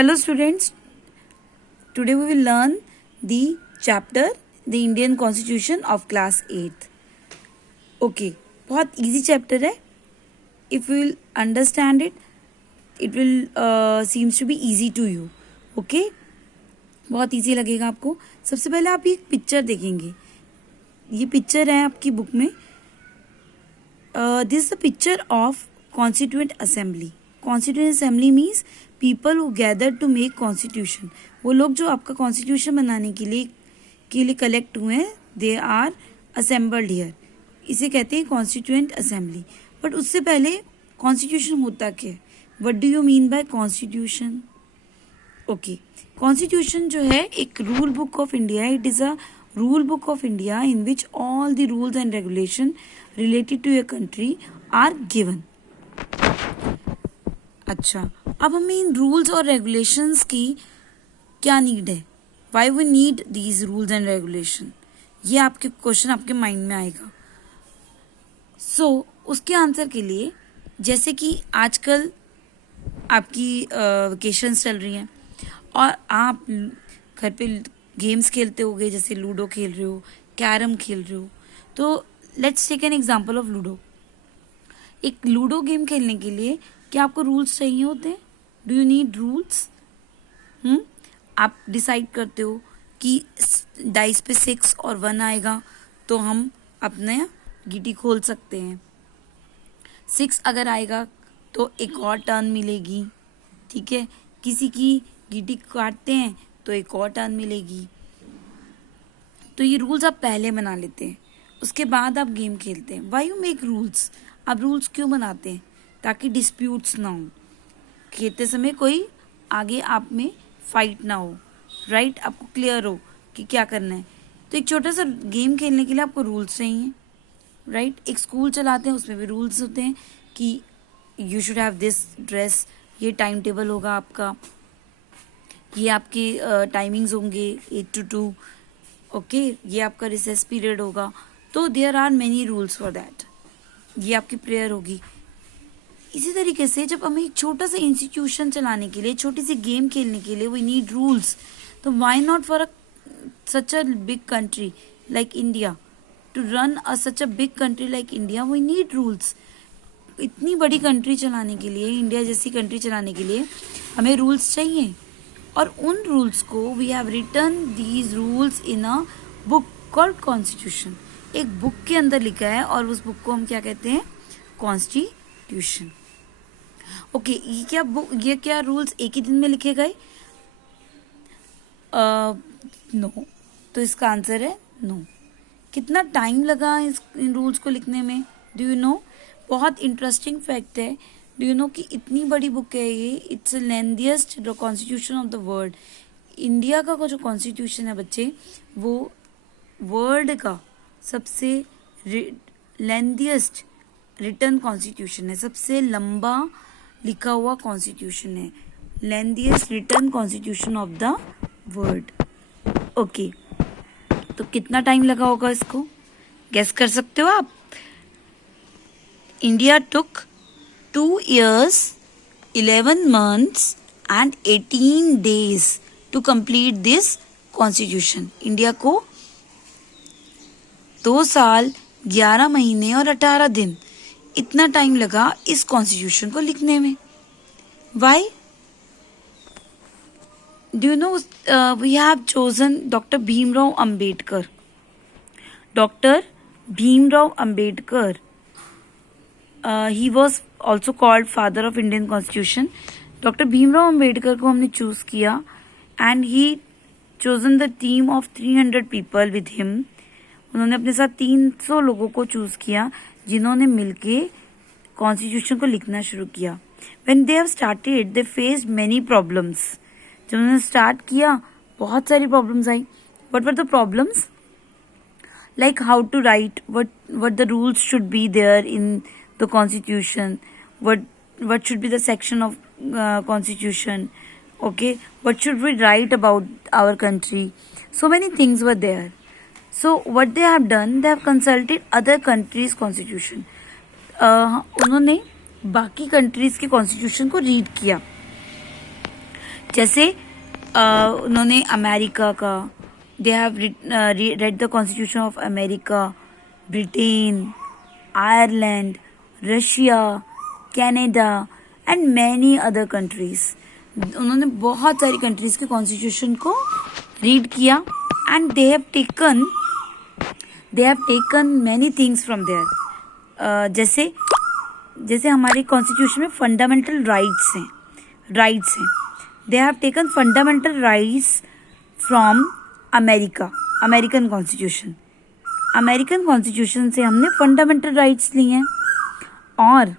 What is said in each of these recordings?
Hello students, today we will learn the chapter the Indian Constitution of class 8th. Okay, बहुत easy chapter है. If you will understand it, it will seems to be easy to you. Okay, बहुत easy लगेगा आपको. सबसे पहले आप एक picture देखेंगे. ये पिक्चर है आपकी बुक में. This is the picture of Constituent Assembly. Constituent Assembly means people who gathered to make constitution. वो लोग जो आपका कॉन्स्टिट्यूशन बनाने के लिए कलेक्ट हुए हैं, दे आर असेंबल्ड हियर. इसे कहते हैं कॉन्स्टिट्यूएंट असेंबली. बट उससे पहले कॉन्स्टिट्यूशन होता क्या है? What do you mean by constitution? Okay, constitution जो है एक rule book of India. It is a rule book of India in which all the rules and regulation related to your country are given. अच्छा, अब हमें इन rules और regulations की क्या need है? Why we need these rules and regulation? ये आपके question आपके माइंड में आएगा. सो उसके आंसर के लिए, जैसे कि आजकल आपकी वेकेशंस चल रही हैं और आप घर पे गेम्स खेलते होगे, जैसे लूडो खेल रहे हो, कैरम खेल रहे हो. तो let's take an example of ludo. एक लूडो गेम खेलने के लिए क्या आपको रूल्स चाहिए होते हैं? Do you need rules? आप डिसाइड करते हो कि डाइस पे 6 और 1 आएगा तो हम अपने गीटी खोल सकते हैं. 6 अगर आएगा तो एक और टर्न मिलेगी. ठीक है, किसी की गीटी काटते हैं तो एक और टर्न मिलेगी. तो ये रूल्स आप पहले बना लेते हैं, उसके बाद आप गेम खेलते हैं. Why you make rules? आप रूल्स क्यों बनाते हैं? ताकि डिस्प्यूट्स ना हो, खेलते समय कोई आगे आप में फाइट ना हो. राइट, आपको क्लियर हो कि क्या करना है. तो एक छोटा सा गेम खेलने के लिए आपको रूल्स चाहिए. राइट, एक स्कूल चलाते हैं, उसमें भी रूल्स होते हैं कि you should have this dress, ये टाइम टेबल होगा आपका, ये आपके टाइमिंग्स होंगे 8 to 2. ओके, ये आपका रिसेस पीरियड होगा. तो there are many rules for that. ये आपकी प्रेयर होगी. इसी तरीके से जब हमें एक छोटा सा इंस्टीट्यूशन चलाने के लिए, छोटी सी गेम खेलने के लिए वी नीड रूल्स. तो why not for such a big country like India, to run such a big country like India we need rules. इतनी बड़ी कंट्री चलाने के लिए, इंडिया जैसी कंट्री चलाने के लिए हमें रूल्स चाहिए. और उन रूल्स को we have written these rules in a book called constitution. एक बुक के अंदर लिखा है और उस बुक को हम क्या कहते हैं? कॉन्स्टिट्यूशन. ओके, ये क्या रूल्स एक ही दिन में लिखे गए? नो. तो इसका आंसर है नो. कितना टाइम लगा इन रूल्स को लिखने में? Do you no? बहुत इंटरेस्टिंग फैक्ट है. डू यू नो कि इतनी बड़ी बुक है ये. It's lengthiest constitution of the world. India का जो कॉन्स्टिट्यूशन है बच्चे, वो वर्ल्ड का सबसे लेंथीएस्ट रिटन कॉन्स्टिट्यूशन है. सबसे लंबा लिखा हुआ कॉन्स्टिट्यूशन है. Lengthiest written constitution of the world. Okay, तो कितना टाइम लगा होगा इसको? गेस कर सकते हो आप? India took 2 years, 11 months and 18 days to complete this constitution. India को 2 साल 11 महीने और 18 दिन इतना टाइम लगा इस कॉन्स्टिट्यूशन को लिखने में. Why? Do you know we have chosen doctor Bhimrao Ambedkar. Doctor Bhimrao Ambedkar, he was also called father of Indian Constitution. Doctor Bhimrao Ambedkar को हमने चूज किया and he chosen the team of 300 people with him. उन्होंने अपने साथ 300 लोगों को चूज किया जिन्होंने मिलके कॉन्स्टिट्यूशन को लिखना शुरू किया. When they have started, they faced many problems. जब उन्होंने स्टार्ट किया बहुत सारी problems I. What were the problems? Like how to write, what the rules should be there in the constitution, what should be the section of constitution. Okay, what should we write about our country? So many things were there. So what they have done, they have consulted other countries constitution. उन्होंने बाकी countries के constitution को read किया जैसे उन्होंने America का, they have read the Constitution of America, Britain, Ireland, Russia, Canada and many other countries. उन्होंने बहुत सारी कंट्रीज के कॉन्स्टिट्यूशन को रीड किया and they have taken many things from there. जैसे हमारे कॉन्स्टिट्यूशन में फंडामेंटल राइट्स हैं. They have taken fundamental rights from American constitution से हमने फंडामेंटल राइट्स लिए हैं. और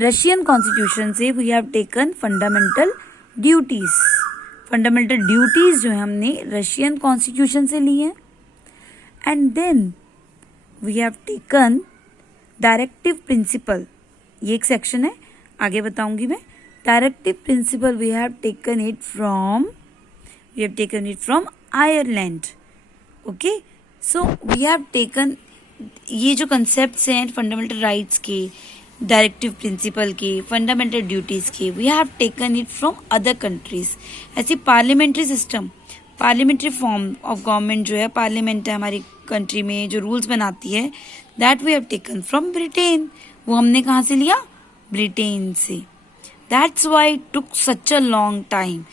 रशियन कॉन्स्टिट्यूशन से we have taken fundamental duties जो है हमने रशियन कॉन्स्टिट्यूशन से ली हैं. And then we have taken directive principle. ये एक सेक्शन है, आगे बताऊंगी मैं. Directive principle we have taken it from Ireland. Okay, so we have taken ये जो कंसेप्ट्स हैं फंडामेंटल राइट्स के, डायरेक्टिव प्रिंसिपल के, फंडामेंटल ड्यूटीज के, we have taken it from other countries. ऐसी पार्लियामेंट्री फॉर्म ऑफ गवर्नमेंट जो है, parliament है हमारी कंट्री में जो रूल्स बनाती है, that we have taken from Britain. वो हमने कहाँ से लिया? ब्रिटेन से. That's why it took such a long time.